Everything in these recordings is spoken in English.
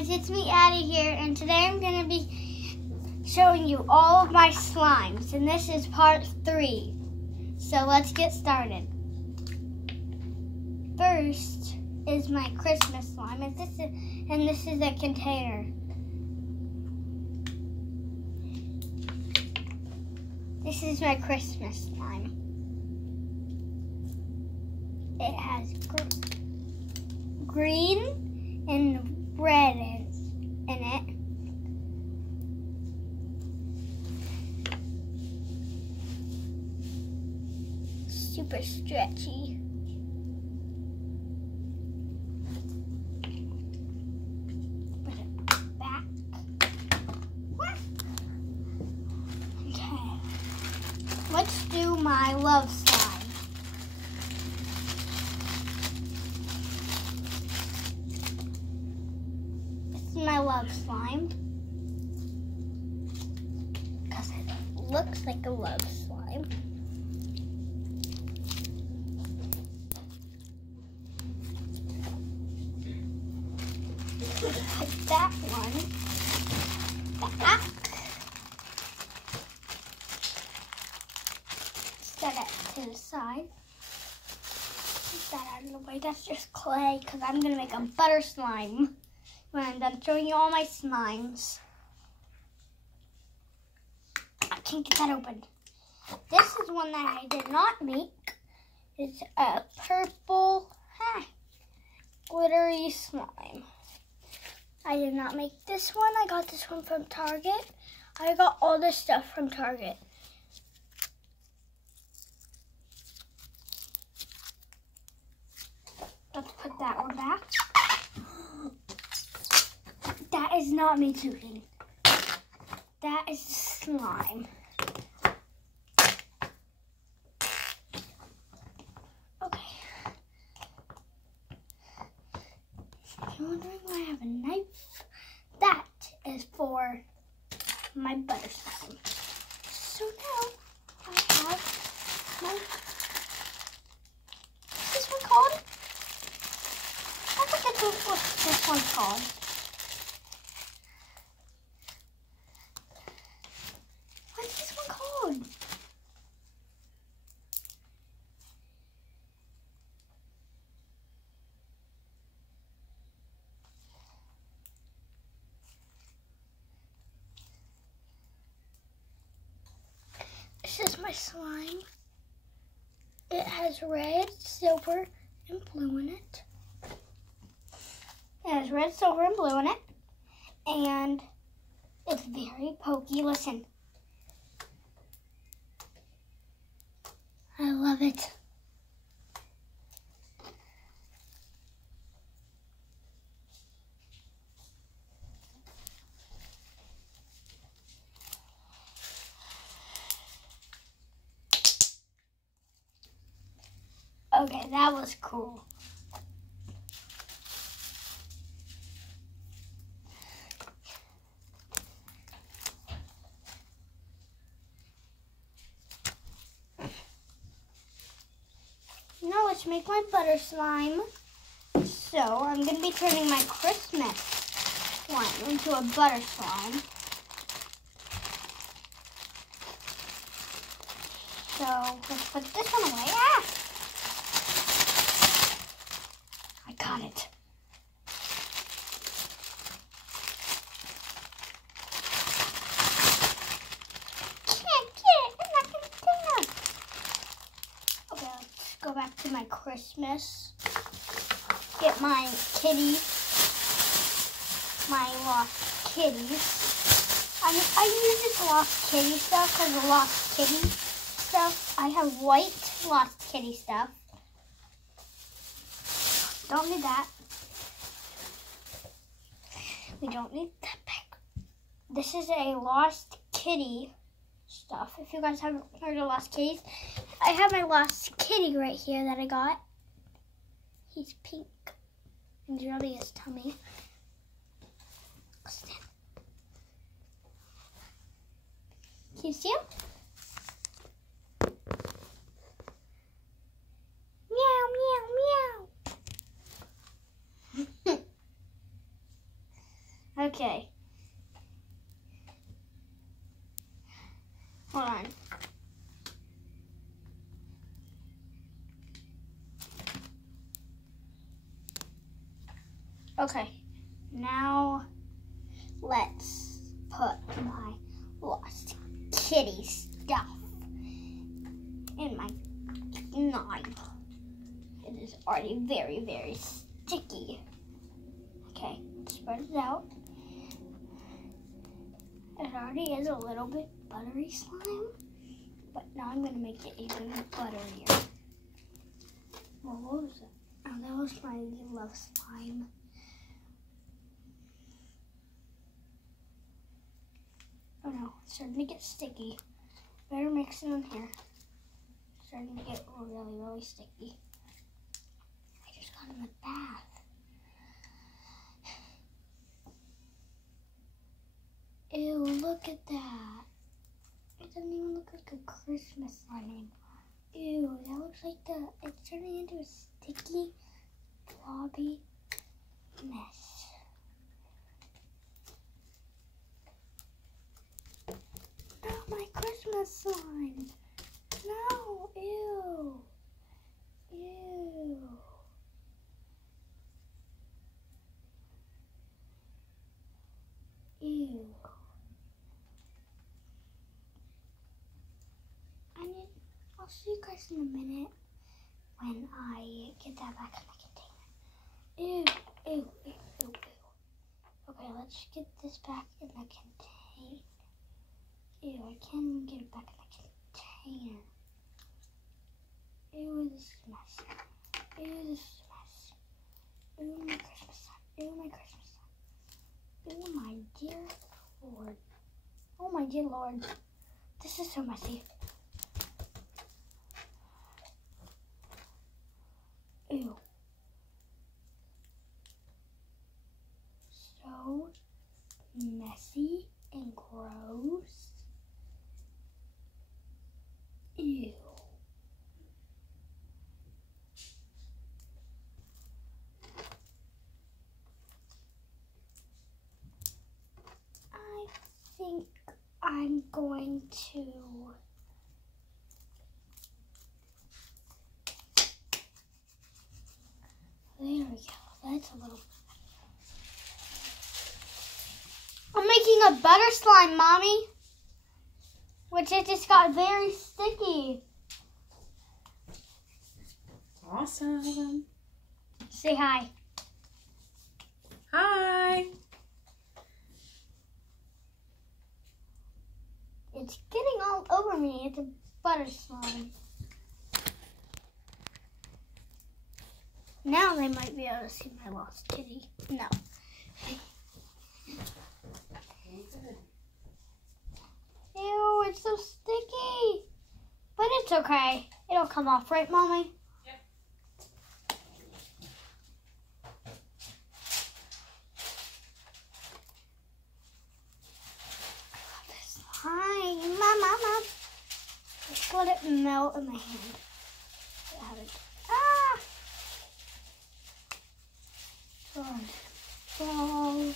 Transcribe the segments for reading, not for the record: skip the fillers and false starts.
guys, it's me Addie here, and today I'm going to be showing you all of my slimes, and this is part 3. So let's get started. First is my Christmas slime, and this is a container. This is my Christmas slime. It has green and red in it. Super stretchy. Put it back. Okay. Let's do my love slime. My love slime because it looks like a love slime. Put that one back. Set it to the side. Put that out of the way. That's just clay because I'm going to make a butter slime when I'm done showing you all my slimes. I can't get that open. This is one that I did not make. It's a purple glittery slime. I did not make this one. I got this one from Target. I got all this stuff from Target. Let's put that one back. That is not me shooting. That is slime. Okay. If you're wondering why I have a knife, that is for my butter slime. So now I have my, what's this one called? I forget what this one's called. This is my slime. It has red, silver, and blue in it. It has red, silver, and blue in it. And it's very pokey. Listen. I love it. Okay, that was cool. Now let's make my butter slime. So I'm going to be turning my Christmas slime into a butter slime. So let's put this one away. I got it. Can't get it in the container. Okay, let's go back to my Christmas. Get my kitties. My lost kitties. I use this lost kitty stuff because the lost kitty stuff. I have white lost kitty stuff. Don't need that. We don't need that back. This is a lost kitty stuff. If you guys haven't heard of lost kitties, I have my lost kitty right here that I got. He's pink and rubbing his tummy. Can you see him? Meow, meow, meow. Okay. Hold on. Okay. Now let's put my lost kitty stuff in my knife. It is already very, very sticky. Okay, spread it out. It already is a little bit buttery slime, but now I'm going to make it even butterier. Well, what was it? Oh, that was my love slime. Oh no, it's starting to get sticky. Better mix it in here. It's starting to get really, really sticky. I just got in the bath. Ew, look at that. It doesn't even look like a Christmas slime anymore. Ew, that looks like it's turning into a sticky, blobby mess. No, my Christmas slime. No, ew. Ew. Ew. I'll see you guys in a minute when I get that back in the container. Ew, ew, ew, ew, ew. Okay, let's get this back in the container. Ew, I can't even get it back in the container. Ew, this is a mess. Ew, this is a mess. Ew, my Christmas time. Ew, my Christmas time. Ew, my dear Lord. Oh, my dear Lord. This is so messy. Ew. So messy and gross. Ew. I think I'm going to there we go. That's a little. I'm making a butter slime, Mommy. Which it just got very sticky. Awesome. Say hi. Hi. It's getting all over me. It's a butter slime. Now they might be able to see my lost kitty. No. Ew, it's so sticky. But it's okay. It'll come off, right, Mommy? Yep. I love this slime. Mom. Just let it melt in my hand. Ah! Ball.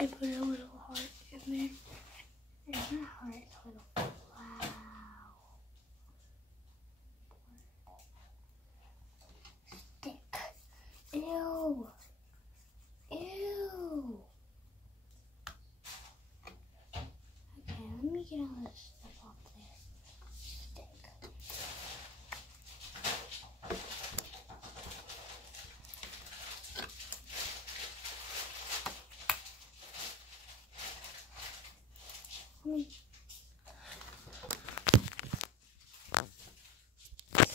I put a little heart in there. And that heart is a little flower. Stick. Ew. Ew. Okay, let me get all this stuff off there. Stick.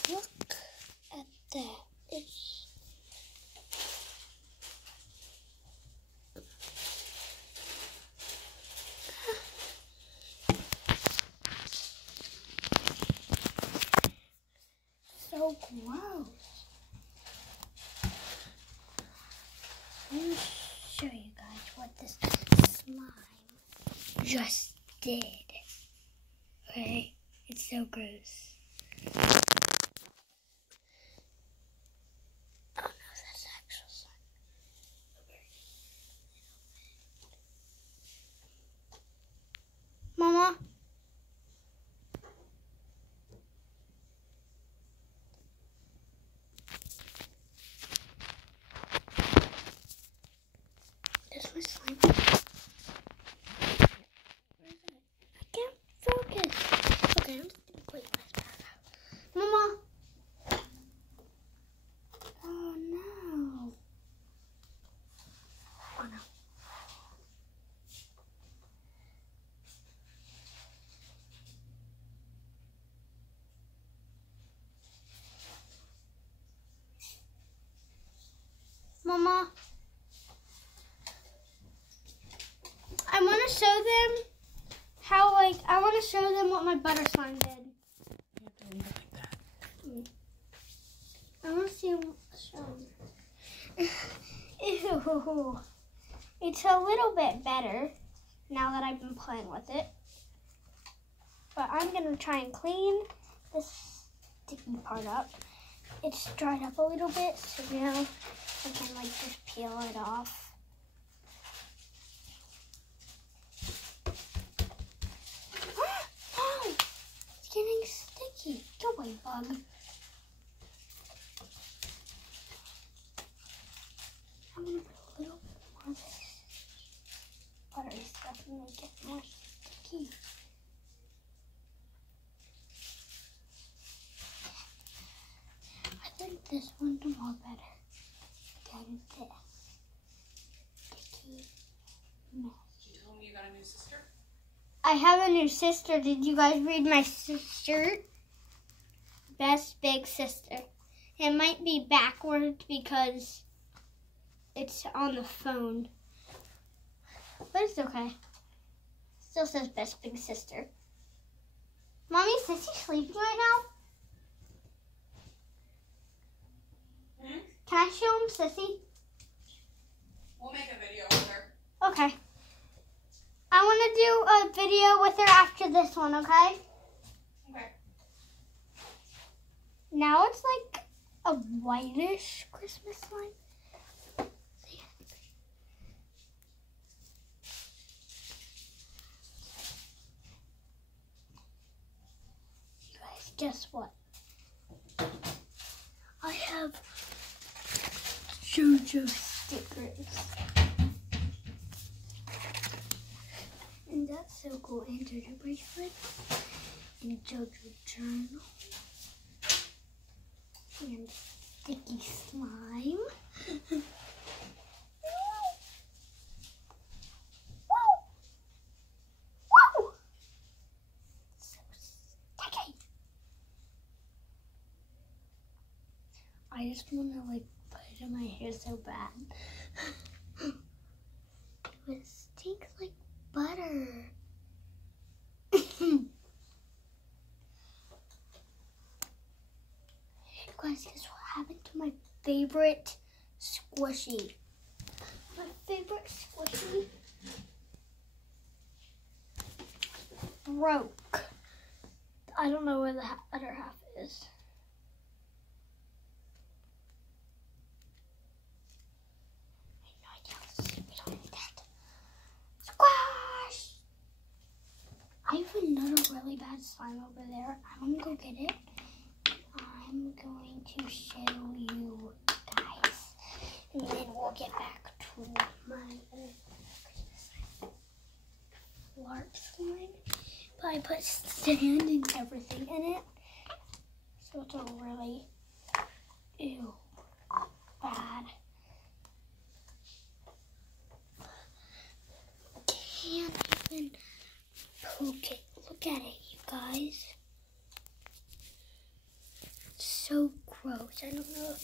Look at that. It's so gross. Let me show you guys what this slime just did. okay? It's so gross. Oh no, that's actual slime. Mama? There's my slime. Where is it? I can't focus. Okay, I'm just gonna put this back out. Mama! Oh no. Oh no. Mama, I want to show them how, I want to show them what my butter slime did. You have to leave it like that. I want to show them. Ew. It's a little bit better now that I've been playing with it. But I'm going to try and clean this sticky part up. It's dried up a little bit, so now I can just peel it off. No! It's getting sticky. Go away, bug. I'm going to put a little bit more of this buttery stuff and make it more sticky. I think this one's more better than this sticky mess. You told me you got a new sister? I have a new sister. Did you guys read my shirt? Best big sister. It might be backwards because it's on the phone. But it's okay. Still says best big sister. Mommy, is Sissy sleeping right now? Can I show him Sissy? We'll make a video with her. Okay. I want to do a video with her after this one, okay? Okay. Now it's like a whitish Christmas slime. You guys, guess what? I have JoJo stickers. And that's so cool. And JoJo bracelets. And JoJo journal. And sticky slime. Woo! So sticky. I just want to put it in my hair so bad. It stinks like butter. You guys, guess what happened to my favorite squishy? My favorite squishy broke. I don't know where the other half is. Squash! I have another really bad slime over there. I'm gonna go get it. I'm going to show you guys. And then we'll get back to my large slime. But I put sand and everything in it. So it's a really, bad. Can't even poke it. Look at it, you guys. It's so gross. I don't know if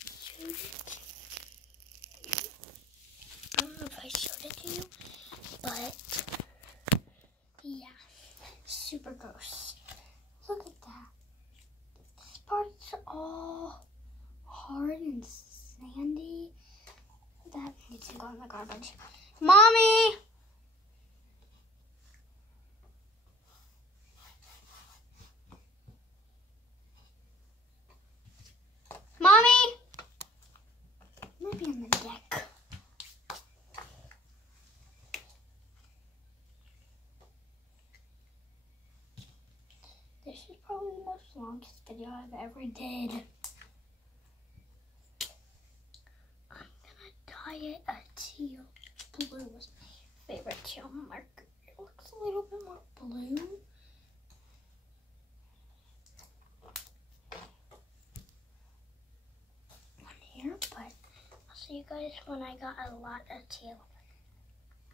I showed it. I don't know if I showed it to you, but yeah, super gross. Look at that. This part's all hard and sandy. That needs to go in the garbage. Mommy! This is probably the most longest video I've ever did. I'm gonna dye it a teal blue. Is my favorite teal marker. It looks a little bit more blue. On here, but I'll see you guys when I got a lot of teal.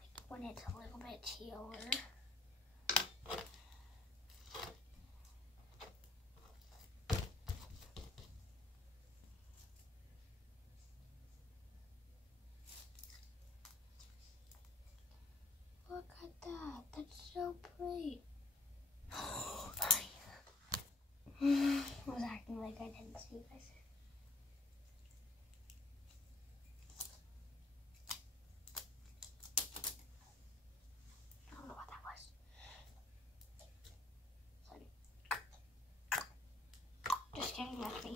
Like when it's a little bit tealer. Look at that. That's so pretty. I was acting like I didn't see you guys. I don't know what that was. Sorry. Just kidding with me.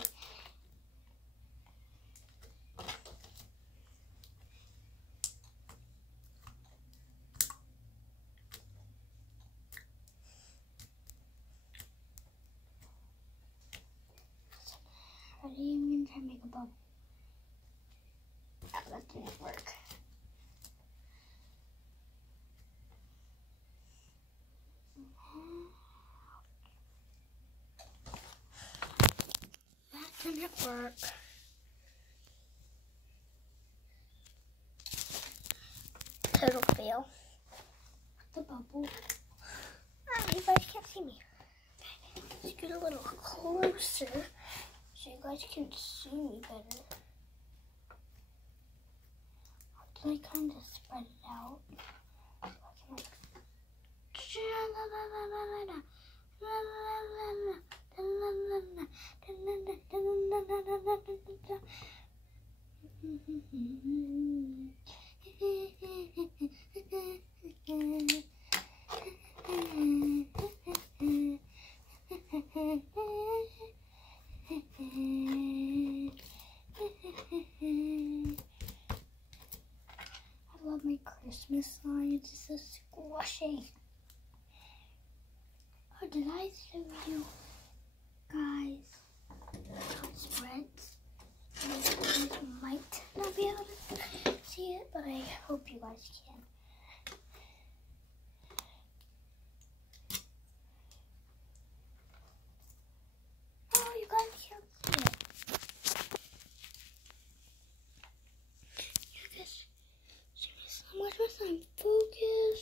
Ready? I'm gonna try to make a bubble. Oh, that didn't work. That didn't work. Total fail. The bubble. Ah, you guys can't see me. Let's get a little closer so you guys can see me better. I'll like kind of spread it out. I love my Christmas sign. It's just so squishy. Oh, did I show you guys how it spreads? You guys might not be able to see it, but I hope you guys can. Oh, you guys can't see it. You guys see me so much with some focus.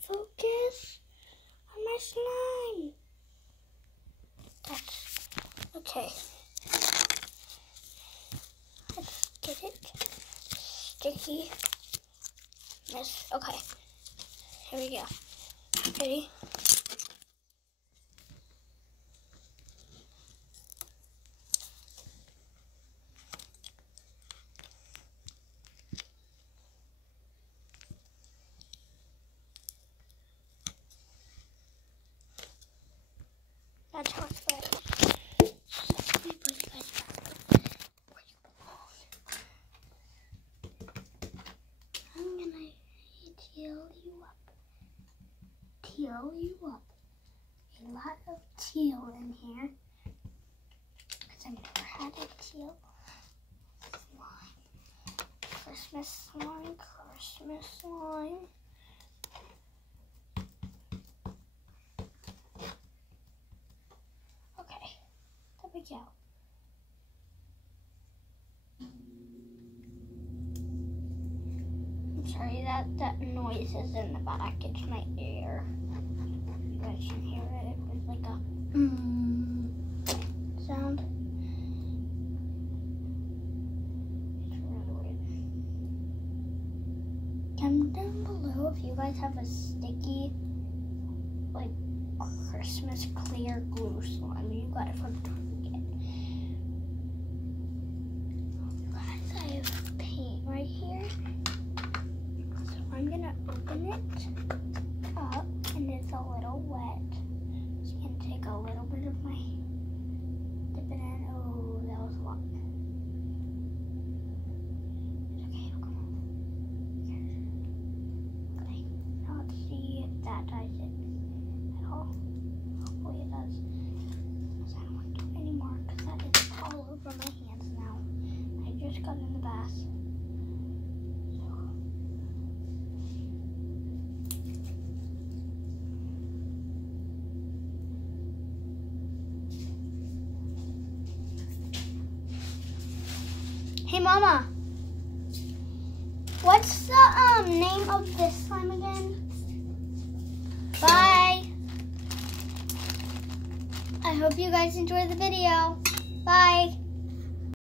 Focus on my slime. That's okay. Let's get it sticky. Yes, okay. Here we go. Ready? That's how it's spread. Let me put you guys back where you belong. I'm gonna teal you up. Teal you up. A lot of teal in here. Because I've never had a teal slime. Christmas slime, Christmas slime. Okay, there we go. I'm sorry that noise is in the back. It's my ear. You guys can hear it. It was like a sound. It's really weird. Comment down below if you guys have a sticky, like, Christmas clear glue slime. You got it from Target. Guys, I have paint right here. So I'm gonna open it up, and it's a little wet. So I'm gonna take a little bit of my dip it in. Oh, that was a lot. It's okay, it'll come off. Okay, now let's see if that does it at all. fast. Hey, Mama. What's the name of this slime again? Bye. I hope you guys enjoyed the video. Bye.